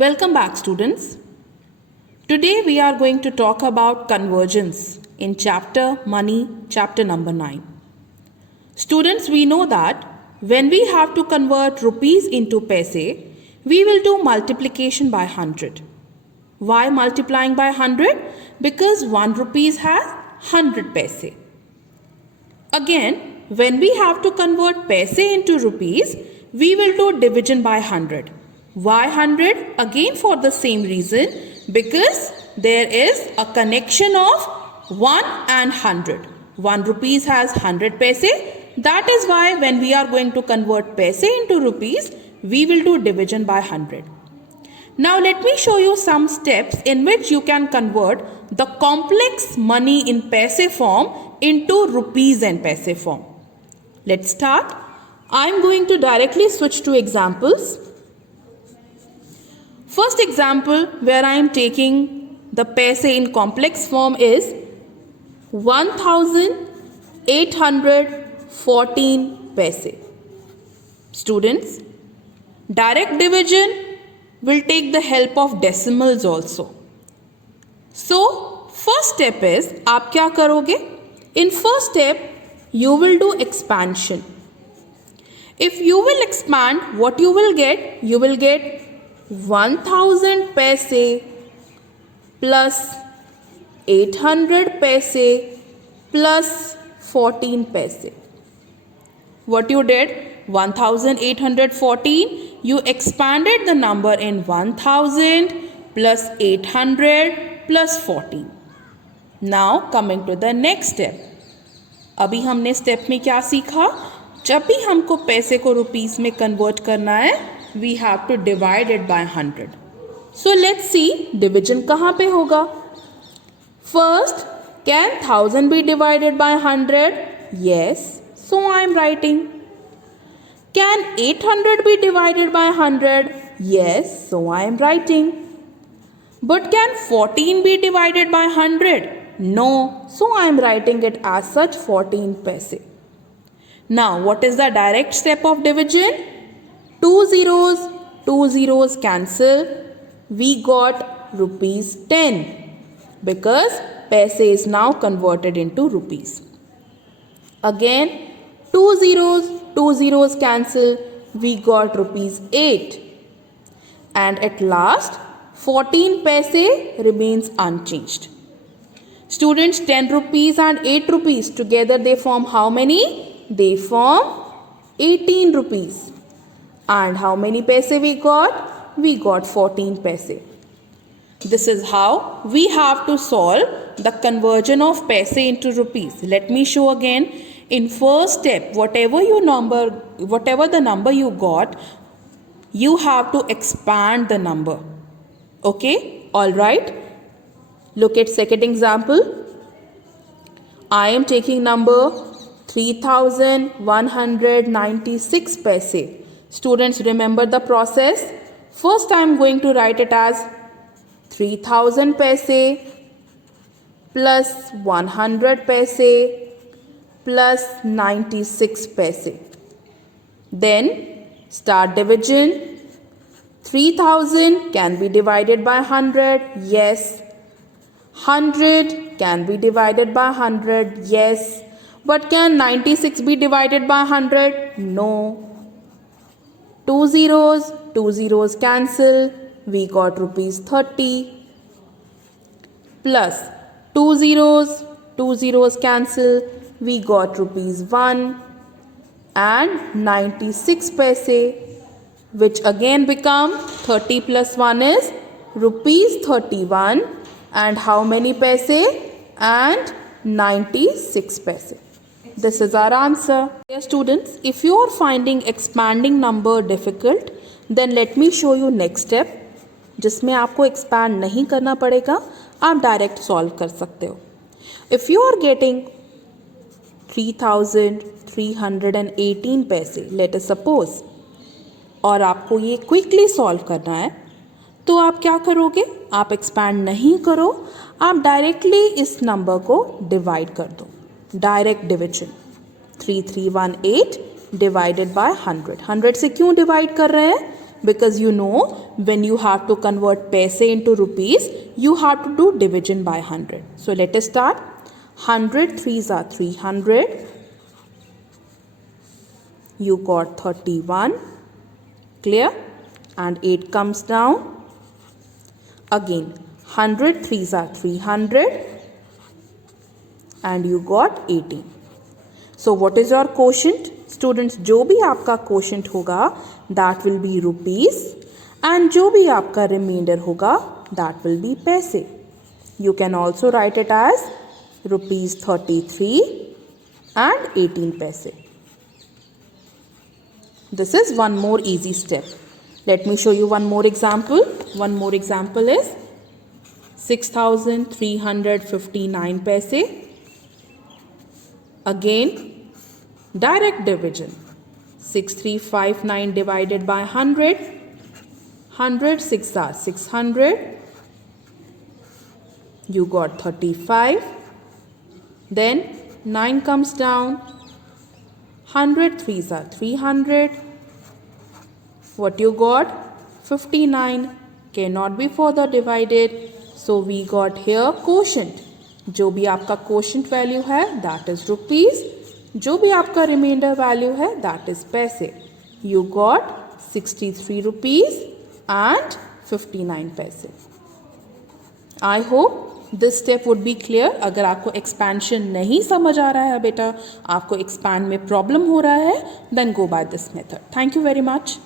Welcome back, students. Today we are going to talk about conversions in chapter Money, chapter number 9. Students, we know that when we have to convert rupees into paise, we will do multiplication by 100. Why multiplying by 100? Because 1 rupees has 100 paise. Again, when we have to convert paise into rupees, we will do division by 100. Why 100? Again for the same reason, because there is a connection of 1 and 100. 1 rupees has 100 paise. That is why when we are going to convert paise into rupees, we will do division by 100. Now let me show you some steps in which you can convert the complex money in paise form into rupees and paise form. Let's start. I am going to directly switch to examples. First example where I am taking the paise in complex form is 1814 paise. Students, direct division will take the help of decimals also. So, first step is, आप क्या करोगे? In first step, you will do expansion. If you will expand, what you will get? You will get 1000 paise plus 800 paise plus 14 paise. What you did? 1814, you expanded the number in 1000 plus 800 plus 14. Now coming to the next step. अभी हमने step में क्या सीखा? जब भी हमको पैसे को रुपीस में कन्वर्ट करना है, we have to divide it by 100. So let's see division कहाँ पे होगा? First, can 1000 be divided by 100? Yes. So I am writing. Can 800 be divided by 100? Yes. So I am writing. But can 14 be divided by 100? No. So I am writing it as such 14 paise. Now what is the direct step of division? Two zeros cancel. We got rupees 10 because paise is now converted into rupees. Again, two zeros cancel. We got rupees 8. And at last, 14 paise remains unchanged. Students, 10 rupees and 8 rupees together they form how many? They form 18 rupees. And how many paise we got? We got 14 paise. This is how we have to solve the conversion of paise into rupees. Let me show again. In first step, whatever the number you got, you have to expand the number. Okay? Alright. Look at second example. I am taking number 3196 paise. Students, remember the process. First I am going to write it as 3000 paise plus 100 paise plus 96 paise. Then start division. 3000 can be divided by 100. Yes. 100 can be divided by 100. Yes. But can 96 be divided by 100? No. Two zeros cancel. We got rupees 30 plus two zeros cancel. We got rupees 1 and 96 paise, which again become 30 plus 1 is rupees 31. And how many paise? And 96 paise. This is our answer. Dear students, if you are finding expanding number difficult, then let me show you next step, जिसमें आपको expand नहीं करना पड़ेगा, आप direct solve कर सकते हो. If you are getting 3318 paise, let us suppose, और आपको ये quickly solve करना है, तो आप क्या करोगे? आप expand नहीं करो, आप directly इस number को divide कर दो. Direct division. 3318 divided by 100. 100 से क्यों divide कर रहे हैं? because you know when you have to convert paise into rupees, you have to do division by 100. So let us start. 100 threes are 300. You got 31. Clear? And 8 comes down. Again 100 threes are 300 and you got 18. So what is your quotient? Students, जो भी आपका quotient होगा that will be rupees and जो भी आपका remainder होगा that will be पैसे. You can also write it as rupees 33 and 18 paise. This is one more easy step. Let me show you one more example. One more example is 6,359 paise. Again, direct division. 6359 divided by 100. 100 6 are 600. You got 35. Then 9 comes down. 100 threes are 300. What you got? 59. Cannot be further divided. So we got here quotient. जो भी आपका quotient value है that is rupees. जो भी आपका remainder value है that is पैसे. You got 63 rupees and 59 paise. I hope this step would be clear. अगर आपको expansion नहीं समझ आ रहा है बेटा, आपको expand में problem हो रहा है, then go by this method. Thank you very much.